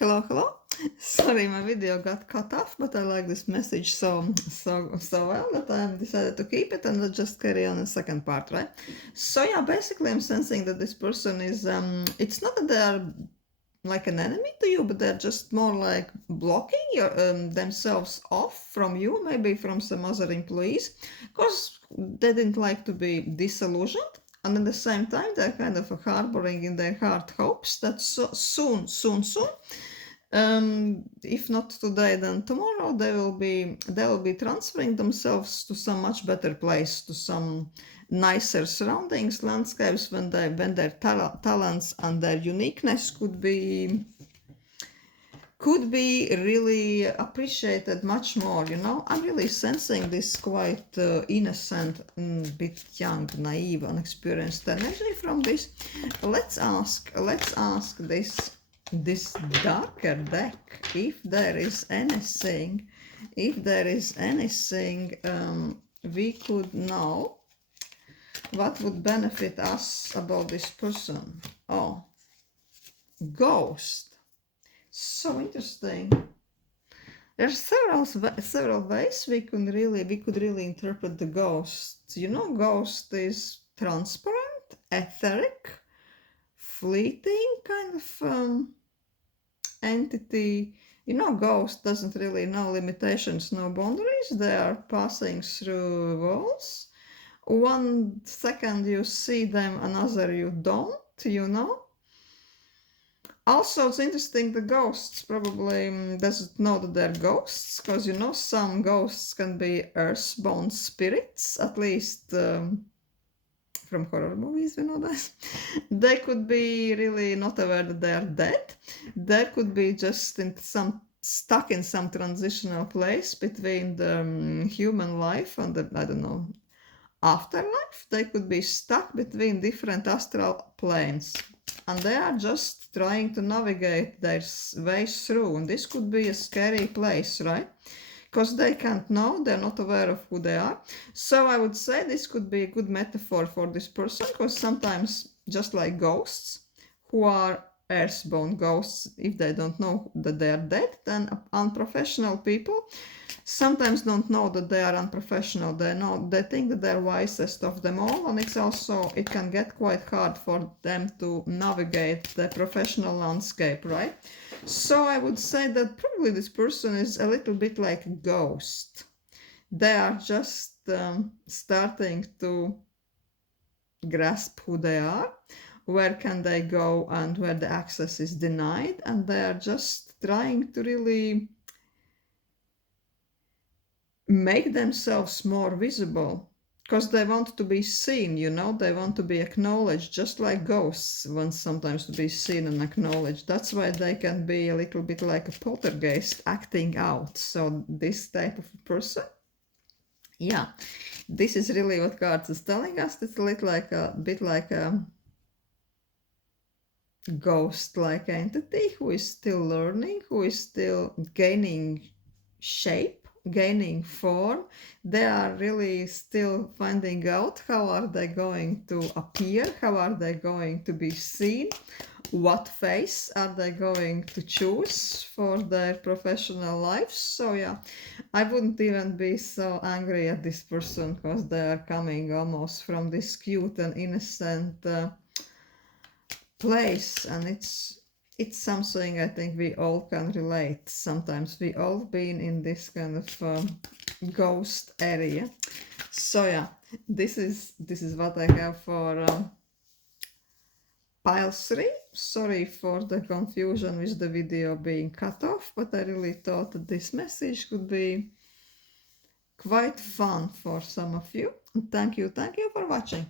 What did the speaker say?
Hello. Sorry, my video got cut off, but I like this message so well that I decided to keep it and I'll just carry on the second part, right? So yeah, basically I'm sensing that this person is it's not that they are like an enemy to you, but they're just more like blocking themselves off from you, maybe from some other employees, because they didn't like to be disillusioned. And at the same time, they're kind of harboring in their heart hopes that soon, if not today, then tomorrow they will be transferring themselves to some much better place, to some nicer surroundings, landscapes, when their talents and their uniqueness could be really appreciated much more. I'm really sensing this quite innocent, bit young, naive, unexperienced energy from this. Let's ask this darker deck if there is anything we could know what would benefit us about this person. Oh, ghost. So interesting. There's several ways we could really interpret the ghost. Ghost is transparent, etheric, fleeting kind of entity. Ghost doesn't really know limitations, no boundaries. They are passing through walls. 1 second you see them, another you don't. Also, it's interesting, the ghosts probably doesn't know that they're ghosts, because some ghosts can be earthbound spirits, at least from horror movies, we know that. They could be really not aware that they are dead. They could be just stuck in some transitional place between the human life and the, I don't know, afterlife. They could be stuck between different astral planes, and they are just trying to navigate their way through. And this could be a scary place, right? Because they can't know, they're not aware of who they are. So I would say this could be a good metaphor for this person, because sometimes, just like ghosts, who are earthbound ghosts, if they don't know that they are dead, then unprofessional people sometimes don't know that they are unprofessional. They think that they're wisest of them all, and it can get quite hard for them to navigate the professional landscape, right? So I would say that probably this person is a little bit like a ghost. They are just starting to grasp who they are, where can they go, and where the access is denied, and they are just trying to really make themselves more visible, because they want to be seen. They want to be acknowledged, just like ghosts want sometimes to be seen and acknowledged. That's why they can be a little bit like a poltergeist acting out. So this type of person, yeah, this is really what cards is telling us. It's a bit like a ghost-like entity who is still learning, who is still gaining shape, gaining form. They are really still finding out how are they going to appear, how are they going to be seen, what face are they going to choose for their professional lives. So yeah, I wouldn't even be so angry at this person, because they are coming almost from this cute and innocent place, and it's something I think we all can relate. Sometimes we all been in this kind of ghost area. So yeah, this is what I have for pile 3. Sorry for the confusion with the video being cut off, but I really thought that this message could be quite fun for some of you. Thank you for watching.